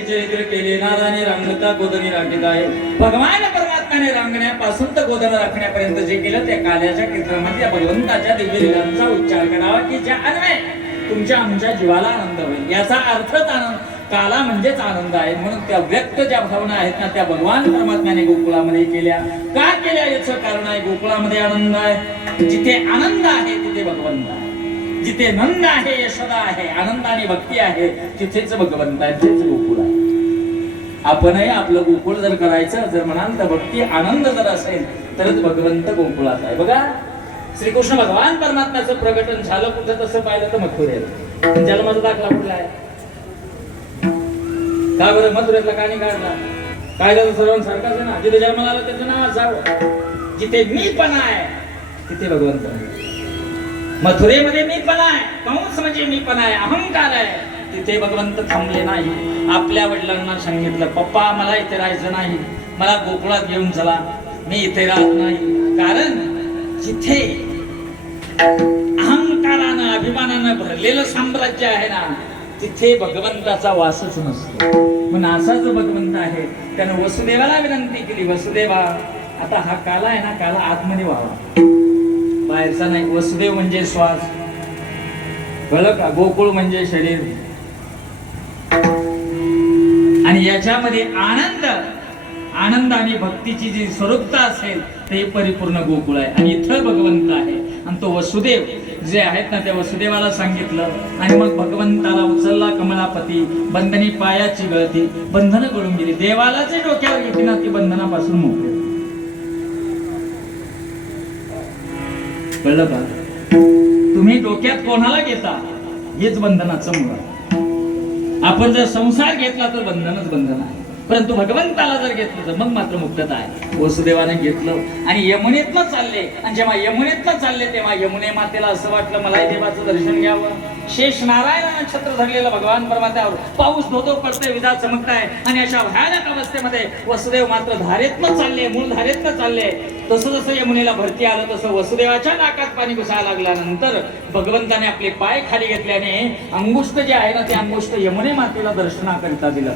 चरित्र केले नाराने रांगता गोदनी राखीत आहे. भगवान परमात्म्याने रांगण्यापासून तर गोदन राखण्यापर्यंत जे केलं त्या काल्याच्या कीर्तनामध्ये भगवंताच्या दिव्य लीलांचा उच्चार करावा की ज्या अन्वय तुमच्या आमच्या जीवाला आनंद होईल. याचा अर्थच आनंद काला म्हणजेच आनंद आहे. म्हणून त्या व्यक्त ज्या भावना आहेत ना त्या भगवान परमात्म्याने गोकुळामध्ये केल्या. का केल्या? याचं कारण आहे गोकुळामध्ये आनंद आहे. जिथे आनंद आहे तिथे भगवंत आहे. जिथे नंद आहे यशोदा आहे आनंद आणि भक्ती आहे तिथेच भगवंत आहे तिथेच गोकुळ आहे. आपणही आपलं गोकुळ जर करायचं जर म्हणाल तर भक्ती आनंद जर असेल तरच भगवंत गोकुळात आहे. बघा श्रीकृष्ण भगवान परमात्म्याचं प्रकटन झालं कुठं तसं पाहिलं तर मथुरेत पण जन्माचा दाखला कुठला आहे? का बरं मथुरेतला का नाही काढला? कायदा तर सर्वांसारखाच आहे ना. जिथे जन्माला आलं त्याचं नाव जावं जिथे मी पण आहे तिथे भगवंत आहे. मथुरेमध्ये मी पण आहे. कंस म्हणजे मी पण आहे. अहंकार आहे. तिथे भगवंत थांबले नाही. आपल्या वडिलांना सांगितलं पप्पा मला इथे राहायचं नाही. मला गोकुळात घेऊन चला. मी इथे राहत नाही. कारण जिथे अहंकारानं अभिमानानं भरलेलं साम्राज्य आहे ना तिथे भगवंताचा वासच नसतो. पण असा जो भगवंत आहे त्यानं वसुदेवाला विनंती केली वसुदेवा आता हा काला आहे ना काला आतमध्ये व्हावा बाहेरचा नाही वसुदेव म्हणजे श्वास. कळलं का? गोकुळ म्हणजे शरीर. आणि याच्यामध्ये आनंद. आनंद आणि भक्तीची जी स्वरूपता असेल ते परिपूर्ण गोकुळ आहे. आणि इथं भगवंत आहे. आणि तो वसुदेव जे आहेत ना त्या वसुदेवाला सांगितलं. आणि मग भगवंताला उचलला कमलापती बंधनी पायाची गळती बंधनं करून गेली. देवाला जे डोक्यावर घेतली ना ती बंधनापासून मोकळी. कळलं का? तुम्ही डोक्यात कोणाला घेता? हेच बंधनाचं मूळ आपण जर संसार घेतला तर बंधनच बंधन आहे. परंतु भगवंताला जर घेतलं तर मग मात्र मुक्तता आहे. वसुदेवाने घेतलं आणि यमुनेतनं चालले. आणि जेव्हा यमुनेतनं चालले तेव्हा यमुने मातेला असं वाटलं मलाही देवाचं दर्शन घ्यावं. शेष नारायण छत्र धरलेलं भगवान परमात्यावर पाऊस धोधो पडतोय विधा चमकताय. आणि अशा भयानक अवस्थेमध्ये वसुदेव मात्र धारेतनं चालले मूळ धारेतनं चालले. तसं जसं यमुनेला भरती आलं तसं वसुदेवाच्या नाकात पाणी घुसायला लागल्यानंतर भगवंताने आपले पाय खाली घेतल्याने अंगुष्ट जे आहे ना ते अंगुष्ट यमुने मातेला दर्शनाकरिता दिलं.